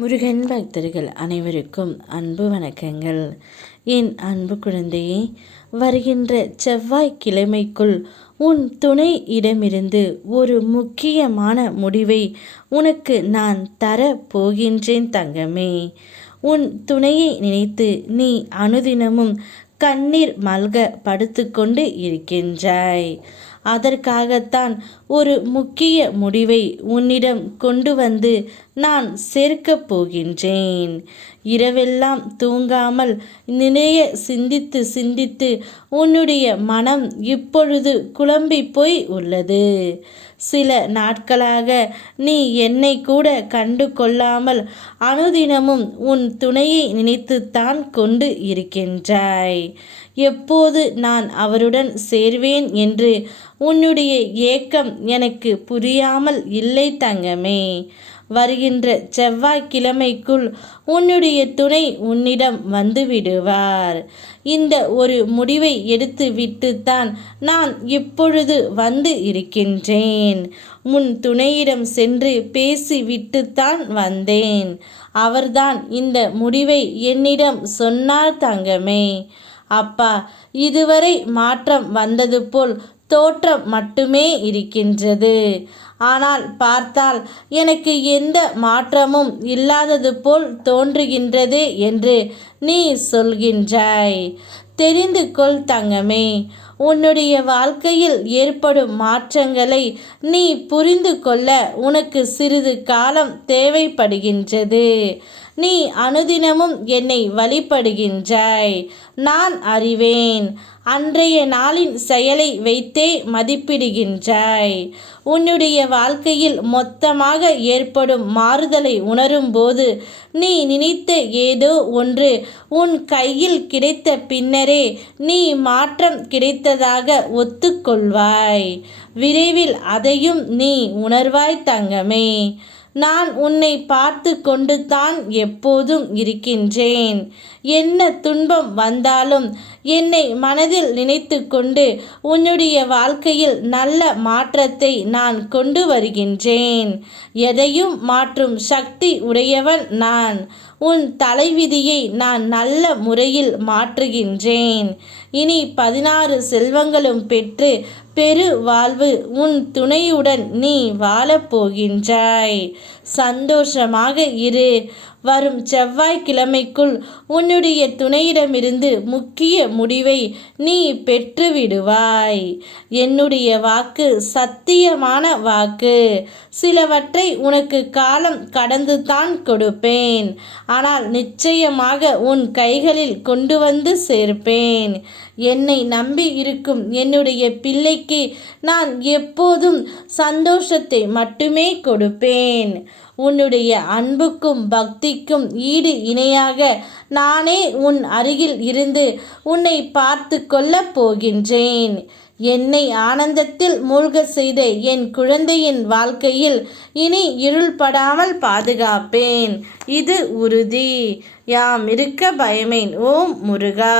முருகன் பக்தர்கள் அனைவருக்கும் அன்பு வணக்கங்கள். என் அன்பு குழந்தையே, வருகின்ற செவ்வாய்க்கிழமைக்குள் உன் துணை இடமிருந்து ஒரு முக்கியமான முடிவை உனக்கு நான் தர போகின்றேன் தங்கமே. உன் துணையை நினைத்து நீ அனுதினமும் கண்ணீர் மல்க படுத்துக்கொண்டு இருக்கின்றாய். அதற்காகத்தான் ஒரு முக்கிய முடிவை உன்னிடம் கொண்டு வந்து நான் சேர்க்கப் போகின்றேன். இரவெல்லாம் தூங்காமல் நிறைய சிந்தித்து சிந்தித்து உன்னுடைய மனம் இப்பொழுது குழம்பி போய் உள்ளது. சில நாட்களாக நீ என்னை கூட கண்டு கொள்ளாமல் அனுதினமும் உன் துணையை நினைத்துத்தான் கொண்டு இருக்கின்றாய். எப்போது நான் அவருடன் சேர்வேன் என்று உன்னுடைய ஏக்கம் எனக்கு புரியாமல் இல்லை தங்கமே. வருகின்ற செவ்வாய்க்கிழமைக்குள் உன்னுடைய துணை உன்னிடம் வந்து விடுவார். இந்த ஒரு முடிவை எடுத்து விட்டுத்தான் நான் இப்பொழுது வந்து இருக்கின்றேன். உன் துணையிடம் சென்று பேசி விட்டுத்தான் வந்தேன். அவர்தான் இந்த முடிவை என்னிடம் சொன்னார் தங்கமே. அப்பா, இதுவரை மாற்றம் வந்தது போல் தோற்றம் மட்டுமே இருக்கின்றது. ஆனால் பார்த்தால் எனக்கு எந்த மாற்றமும் இல்லாதது போல் தோன்றுகின்றது என்று நீ சொல்கின்றாய். தெரிந்து கொள் தங்கமே, உன்னுடைய வாழ்க்கையில் ஏற்படும் மாற்றங்களை நீ புரிந்து கொள்ள உனக்கு சிறிது காலம் தேவைப்படுகின்றது. நீ அனுதினமும் என்னை வழிபடுகின்றாய், நான் அறிவேன். அன்றைய நாளின் செயலை வைத்தே மதிப்பிடுகின்றாய். உன்னுடைய வாழ்க்கையில் மொத்தமாக ஏற்படும் மாறுதலை உணரும்போது நீ நினைத்த ஏதோ ஒன்று உன் கையில் கிடைத்த பின்னரே நீ மாற்றம் கிடைத்ததாக ஒத்துக்கொள்வாய். விரைவில் அதையும் நீ உணர்வாய் தங்கமே. நான் உன்னை பார்த்து கொண்டு தான் எப்போதும் இருக்கின்றேன். என்ன துன்பம் வந்தாலும் என்னை மனதில் நினைத்து கொண்டு உன்னுடைய வாழ்க்கையில் நல்ல மாற்றத்தை நான் கொண்டு வருகின்றேன். எதையும் மாற்றும் சக்தி உடையவன் நான். உன் தலைவிதியை நான் நல்ல முறையில் மாற்றுகின்றேன். இனி 16 செல்வங்களும் பெற்று பெரு வாழ்வு உன் துணையுடன் நீ வாழப்போகின்றாய். சந்தோஷமாக இரு. வரும் செவ்வாய்க்கிழமைக்குள் உன்னுடைய துணையிடமிருந்து முக்கிய முடிவை நீ பெற்று விடுவாய். என்னுடைய வாக்கு சத்தியமான வாக்கு. சிலவற்றை உனக்கு காலம் கடந்து தான் கொடுப்பேன். ஆனால் நிச்சயமாக உன் கைகளில் கொண்டு வந்து சேர்ப்பேன். என்னை நம்பி இருக்கும் என்னுடைய பிள்ளைக்கு நான் எப்போதும் சந்தோஷத்தை மட்டுமே கொடுப்பேன். உன்னுடைய அன்புக்கும் பக்திக்கும் ஈடு இணையாக நானே உன் அருகில் இருந்து உன்னை பார்த்து கொள்ளப் போகின்றேன். என்னை ஆனந்தத்தில் மூழ்க செய்த என் குழந்தையின் வாழ்க்கையில் இனி இருள்படாமல் பாதுகாப்பேன். இது உறுதி. யாம் இருக்க பயமேன். ஓம் முருகா.